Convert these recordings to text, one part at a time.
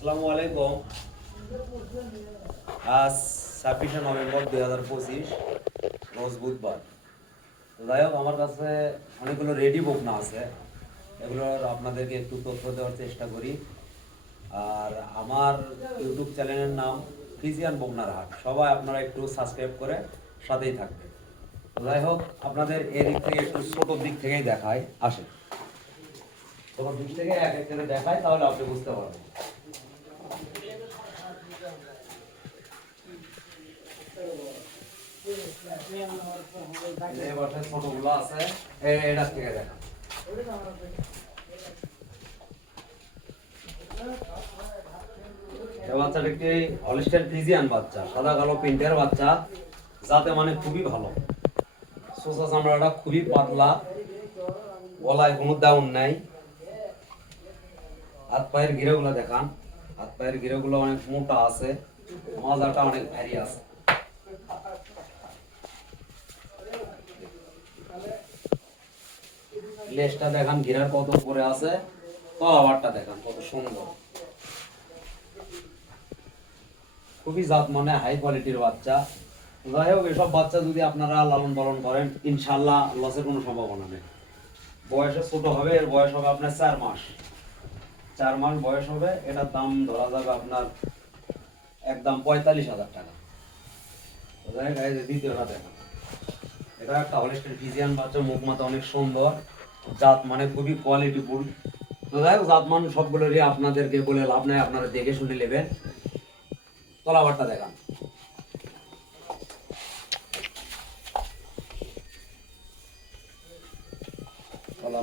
আসসালামু আলাইকুম। আজ ছাব্বিশে নভেম্বর দুই হাজার পঁচিশ, রোজ বুধবার। যাই হোক, আমার কাছে অনেকগুলো রেডি বকনা আছে। এগুলোর আপনাদেরকে একটু তথ্য দেওয়ার চেষ্টা করি। আর আমার ইউটিউব চ্যানেলের নাম ফ্রিজিয়ান বকনার হাট। সবাই আপনারা একটু সাবস্ক্রাইব করে সাথেই থাকবেন। তো যাই হোক, আপনাদের এদিক থেকে একটু ছোটোর দিক থেকেই দেখায় আসে ছোটোর দিক থেকে এক এক করে দেখায় তাহলে আপনি বুঝতে পারবেন এই বছর যাতে মানে খুবই ভালো। চামড়াটা খুবই পাতলা। গলায় কোনো দাউন নাই। হাত পায়ের গিরেগুলো দেখান। হাত পায়ের গিরেগুলো অনেক মোটা আছে। মাজাটা অনেক ভারী আছে। লেজটা দেখান, ঘিরার কত উপরে আছে? তলাবারটা দেখান, কত সুন্দর। খুবই জাত মানে হাই কোয়ালিটির বাচ্চা। যাই হোক, এসব বাচ্চা যদি আপনারা লালন পালন করেন ইনশাল্লাহ লসের কোনো সম্ভাবনা নেই। বয়সে ছোট হবে, এর বয়স হবে আপনার চার মাস। চার মাস বয়স হবে, এটার দাম ধরা যাবে আপনার একদম পঁয়তাল্লিশ হাজার টাকা। তো দ্বিতীয়টা দেখা এটা একটা হলিস্টের ফিজিয়ান বাচ্চা, মুখ মাথা অনেক সুন্দর। জাত মানে খুবই কোয়ালিটিফুল তো যাই হোক, জাত মান সবগুলোরই আপনাদেরকে বলে লাভ নাই, আপনারা দেখে শুনে নেবেন। তলাবারটা দেখান।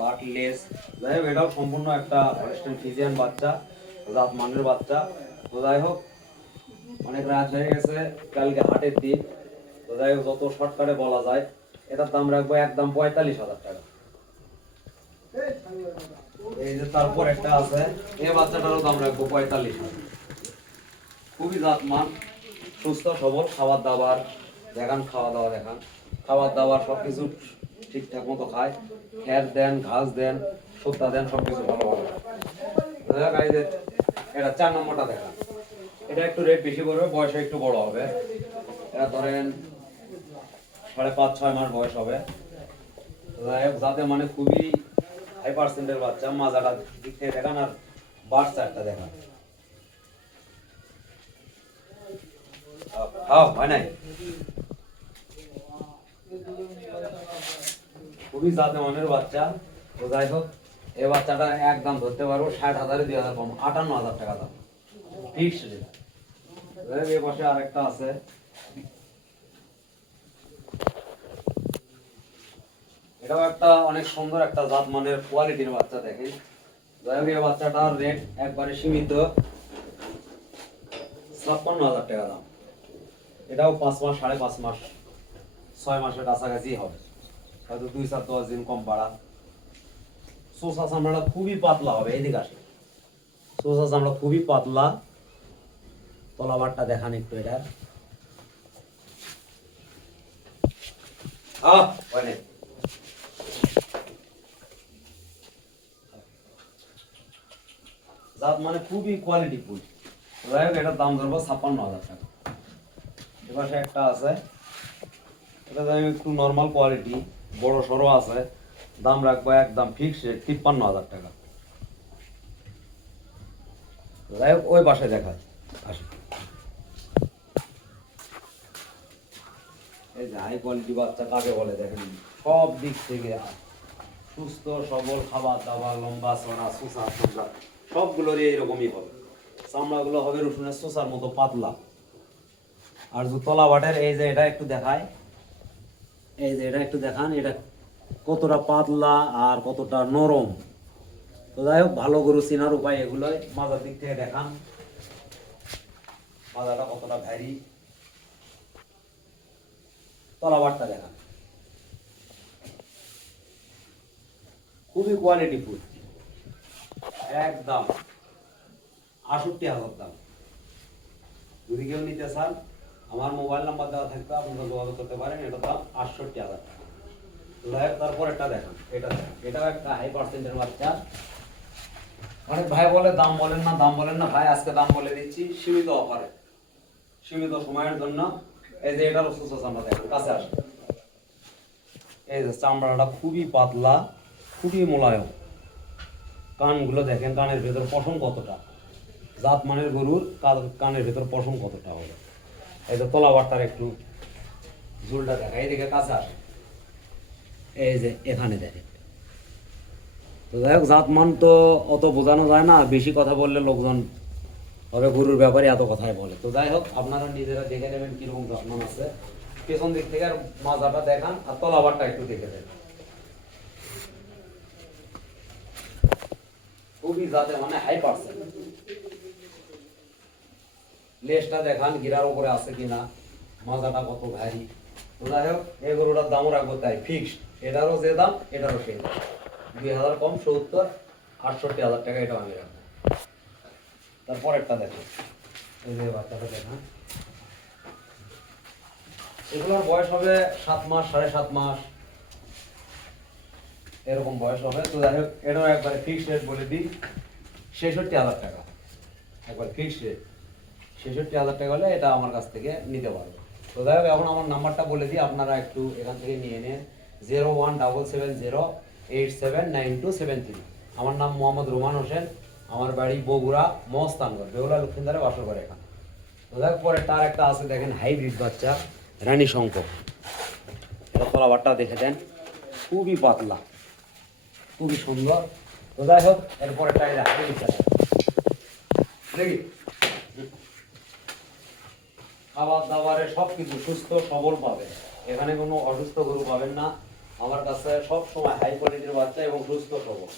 But less. যাই হোক, এটাও সম্পূর্ণ একটা হলিস্টেন ফিজিয়ান বাচ্চা, জাত মানের বাচ্চা। তো যাই হোক, অনেক রাত হয়ে গেছে, কালকে হাটের দিন। তো যাই হোক, যত শর্টকাটে বলা যায়, এটার দাম রাখব একদম পঁয়তাল্লিশ হাজার টাকা। এই যে তারপর একটা আছে, এই বাচ্চাটারও দাম রাখব পঁয়তাল্লিশ খুবই জাতমান, সুস্থ, সবল খাবার দাবার দেখান খাওয়া দাওয়া দেখান। খাবার দাবার সব কিছু ঠিকঠাক মতো খায়। খ্যার দেন, ঘাস দেন, সুতা দেন সব কিছু ভালো ভালো এটা চার নম্বরটা দেখান। এটা একটু রেট বেশি পড়বে, বয়সে একটু বড় হবে। এটা ধরেন সাড়ে পাঁচ, ছয় মাস বয়স হবে। যাতে মানে খুবই পার্সেন্টের বাচ্চা মাজাটা দিক থেকে দেখান আর দেখান। খুবই জাতে মনের বাচ্চা, তো যাই হোক, এই বাচ্চাটা একদম ধরতে পারব, ষাট হাজারে দুই হাজার কম, আটান্ন হাজার টাকা দাম। রেট এই পাশে আরেকটা আছে। এটাও একটা অনেক সুন্দর একটা জাত মানের কোয়ালিটির বাচ্চা, দেখেন। বাচ্চাটার রেট একবারে সীমিত। ছাপ্পান্ন হাজার টাকা দাম। এটাও পাঁচ মাস, সাড়ে পাঁচ মাস, ছয় মাসের কাছাকাছি হবে। হয়তো দুই সাত দশ দিন কম বাড়া সোসা চামড়াটা খুবই পাতলা হবে এদিকে আসে সোসা চামড়া খুবই পাতলা। তলাবারটা দেখান একটু এটা। আহ হয় নাই। জাত মানে খুবই কোয়ালিটি ফুল। যাই হোক, এটার দাম ধরবো ছাপ্পান্ন হাজার টাকা। এপাশে একটা আছে। এটা যাই একটু নর্মাল কোয়ালিটি বড় সড়ো আছে। দাম রাখব একদম ফিক্স রেট তিপ্পান্ন হাজার টাকা। যাই হোক, ওই বাসায় দেখা। আসে। এই যে হাই কোয়ালিটি বাচ্চা কাকে বলে দেখেন? সব দিক থেকে সুস্থ, সবল, খাবার দাবার, লম্বা চড়া সুসা সুসা সবগুলোরই এইরকমই হবে। চামড়াগুলো হবে রসুনের সোসার মতো পাতলা। আর যে তলা বাটের, এই যে এটা একটু দেখায় এই যে এটা একটু দেখান, এটা কতটা পাতলা আর কতটা নরম। তো যাই হোক, ভালো গরু চেনার উপায় এগুলোই। মাজার দিক থেকে দেখান। মাজাটা কতটা ভ্যারি তলাবারটা দেখান। খুবই কোয়ালিটি ফুল। একদম। আষট্টি হাজার দাম। যদি কেউ নিতে চান, আমার মোবাইল নাম্বার দেওয়া থাকবে, আপনারা যোগাযোগ করতে পারেন, এটা দাম আটষট্টি হাজার টাকা। তারপর একটা দেখান, এটা দেখান। এটাও একটা হাই পার্সেন্টের বাচ্চা। অনেক ভাই বলে, দাম বলেন না, দাম বলেন না। ভাই, আজকে দাম বলে দিচ্ছি, সীমিত অফারে সীমিত সময়ের জন্য। এই যে এটারও সুস্থ চামড়া দেখেন, কাছে আসে এই যে, চামড়াটা খুবই পাতলা, খুবই মোলায়ম। কানগুলো দেখেন, কানের ভেতর পশম কতটা? জাত মানের গরুর কানের ভেতর পশম কতটা হবে? এই যে তলাবারটার একটু ঝুলটা দেখা এইদিকে কাছে আসে এই যে এখানে দেখেন। তো যাই হোক, জাত মান তো অত বোঝানো যায় না, বেশি কথা বললে লোকজন হবে গরুর ব্যাপারে এত কথাই বলে। তো যাই হোক, আপনারা নিজেরা দেখে নেবেন কীরকম জাতমান আছে। পেছন দিক থেকে আর মাজাটা দেখান, আর তলাবারটা একটু দেখে দেন। খুবই জাতে মানে হাই পার্সেন্ট লেজটা দেখান, গিরার উপরে আছে কিনা, মাজাটা কত ভারী। যাই হোক, এই গরুটার দামও রাখব তাই ফিক্সড এটারও যে দাম, এটারও সেই দাম। দুই হাজার কম, সত্তর, আটষট্টি হাজার টাকা এটাও আমি রাখব। তারপর একটা দেখো। এই যে বাচ্চাটা দেখান এগুলোর বয়স হবে সাত মাস, সাড়ে সাত মাস। এরকম বয়স হবে। তো যাই হোক, এটাও একবারে ফিক্সড রেট বলে দিই, ছেষট্টি হাজার টাকা। একবার ফিক্সড রেট ছেষট্টি হাজার টাকা হলে এটা আমার কাছ থেকে নিতে পারবে। তো যাই হোক, এখন আমার নাম্বারটা বলে দিই, আপনারা একটু এখান থেকে নিয়ে নেন। Zero one double seven zero eight seven nine two seven three. আমার নাম মোহাম্মদ রোমান হোসেন। আমার বাড়ি বগুড়া মহস্তানগর বেহুলা লক্ষ্মীন্দারে বাসর করে এখানে। তো দেখ পরে তার একটা আছে, দেখেন হাইব্রিড বাচ্চা, রানী শঙ্কর। এটা তলাবারটা দেখে দেন। খুবই পাতলা। খুবই সুন্দর। তো যাই হোক, এরপরে টাই দেখি খাবার দাবারে সব কিছু সুস্থ, সবল পাবে। এখানে কোনো অসুস্থ গরু পাবেন না। আমার কাছে সব সময় হাই কোয়ালিটির বাচ্চা এবং সুস্থ, সবল।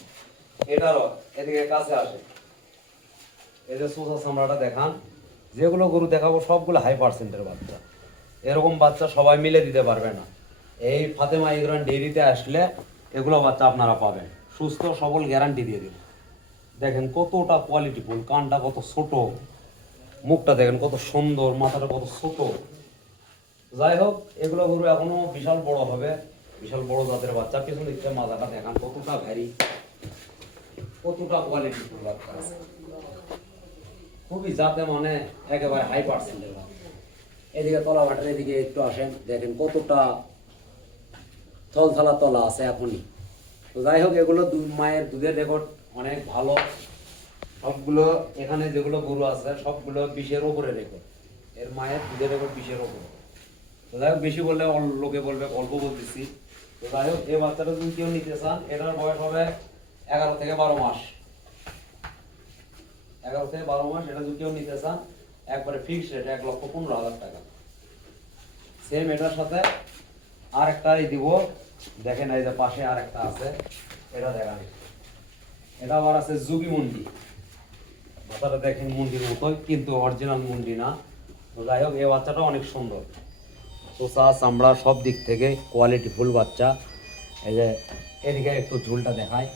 এটারও এদিকে কাছে আসে। এই যে সোসা চামড়াটা দেখান। যেগুলো গরু দেখাবো, সবগুলো হাই পার্সেন্টের বাচ্চা। এরকম বাচ্চা সবাই মিলে দিতে পারবে না। এই ফাতেমা ইগরান ডেইরিতে আসলে এগুলো বাচ্চা আপনারা পাবেন। সুস্থ, সবল গ্যারান্টি দিয়ে দিব। দেখেন কতটা কোয়ালিটিফুল কানটা কত ছোট, মুখটা দেখেন কত সুন্দর, মাথাটা কত ছোট। যাই হোক, এগুলো গরু এখনও বিশাল বড় হবে। বিশাল বড় জাতের বাচ্চা, পিছন দিকটা মাথাটা দেখান, কতটা ভ্যারি কতটা কোয়ালিটিফুল বাচ্চা। খুবই জাতে মানে একেবারে হাই পার্সেন্টের এদিকে তলা বাটার এদিকে একটু আসেন, দেখেন কতটা থলথলা তলা আছে এখনই। তো যাই হোক, এগুলো মায়ের দুধের রেকর্ড অনেক ভালো। সবগুলো এখানে যেগুলো গরু আছে, সবগুলো বিশের ওপরে রেকর্ড। এর মায়ের দুধের রেকর্ড বিশের ওপরে। তো যাই হোক, বেশি বললে লোকে বলবে, অল্প বলতেছি। তো যাই হোক, এই বাচ্চাটা যদি কেউ নিতে চান, এটার বয়স হবে এগারো থেকে বারো মাস। এগারো থেকে বারো মাস, এটা যদি কেউ নিতে চান, একবারে ফিক্স রেট এক লক্ষ পনেরো হাজার টাকা। সেম এটার সাথে আর একটা দিব। দেখেন এই যে পাশে আর একটা আছে। এটা দেখান এটা আবার আছে জুগি মুন্ডি। বাচ্চাটা দেখেন মুন্ডির মতোই, কিন্তু অরিজিনাল মুন্ডি না। যাই হোক, এই বাচ্চাটা অনেক সুন্দর। চোষা, চামড়া সব দিক থেকে কোয়ালিটি ফুল বাচ্চা। এই যে এদিকে একটু ঝুলটা দেখায়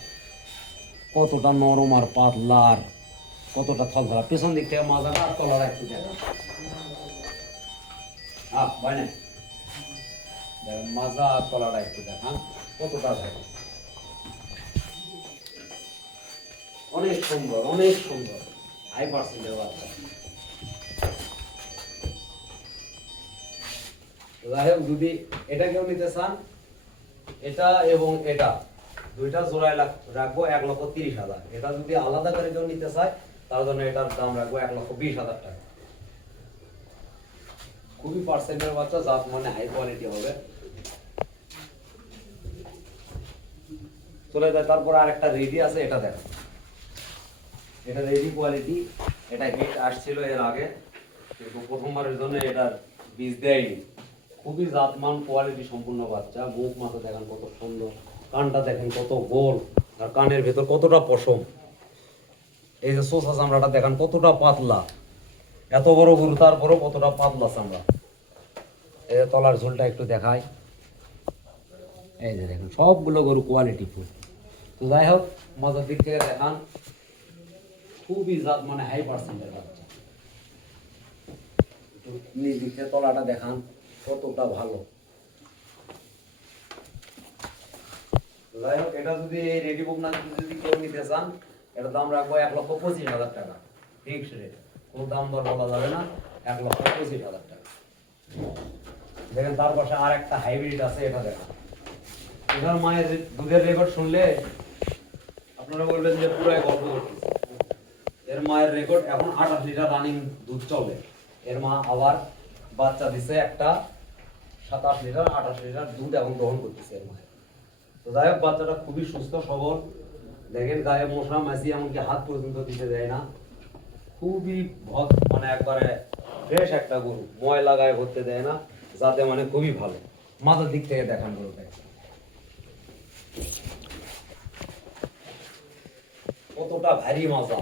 কতটা নরম আর পাতলা আর কতটা থলথলা। পেছন দিক থেকে মাজাটা আর তলাটা একটু দেখা। আহ ভাই না মাজা তলাটা একটু দেখান কতটা থাকে অনেক সুন্দর অনেক সুন্দর। হাই পার্সেন্টের বাচ্চা। যাই যদি এটা কেউ নিতে চান? এটা এবং এটা। দুইটা জোড়ায় রাখব এক লক্ষ তিরিশ হাজার। এটা যদি আলাদা করে কেউ নিতে চায়, তার জন্য এটার দাম রাখব এক লক্ষ বিশ হাজার টাকা। খুবই পার্সেন্টের বাচ্চা জাত মানে হাই কোয়ালিটি হবে। চলে যায়। তারপর আর একটা রেডি আছে, এটা দেখো। এটা রেডি কোয়ালিটি এটা হিট আসছিল এর আগে। কিন্তু প্রথমবারের জন্য এটার বীজ দেয়নি। খুবই জাতমান কোয়ালিটি সম্পূর্ণ বাচ্চা। মুখ মাথা দেখেন কত সুন্দর, কানটা দেখেন কত গোল, আর কানের ভেতর কতটা পশম। এই যে সোসা চামড়াটা দেখেন কতটা পাতলা। এত বড় গরু, তারপরেও কতটা পাতলা চামড়া। এই যে তলার ঝোলটা একটু দেখায় এই যে দেখেন, সবগুলো গরু কোয়ালিটি ফুল। যাই হোক, মজার দিক থেকে দেখান, খুবই মানে হাই পার্সেন্টের বাচ্চা। নিজ দিক থেকে তলাটা দেখান, কতটা ভালো। যাই হোক, এটা যদি এই রেডি বুক না যদি কেউ নিতে চান, এটার দাম রাখব এক লক্ষ পঁচিশ হাজার টাকা। ফিক্স রেট কোনো দাম দর বলা যাবে না, এক লক্ষ পঁচিশ হাজার টাকা। দেখেন, তার পাশে আর একটা হাইব্রিড আছে, এটা দেখা এটার মায়ের দুধের রেকর্ড শুনলে আপনারা বলবেন যে পুরাই গল্প করতেছে এর মায়ের রেকর্ড এখন আঠাশ লিটার রানিং দুধ চলে। এর মা আবার বাচ্চা দিছে একটা সাতাশ লিটার, আঠাশ লিটার দুধ এখন গ্রহণ করতেছে এর মায়ের। তো যাই হোক, বাচ্চাটা খুবই সুস্থ, সবল। দেখেন গায়ে মশা মাছি, এমনকি হাত পর্যন্ত দিতে দেয় না। খুবই ভদ মানে একবারে ফ্রেশ একটা গরু। ময়লা গায়ে ভরতে দেয় না, যাতে মানে খুবই ভালো। মাথার দিক থেকে দেখান গরুটাকে কতটা ভারী মাজা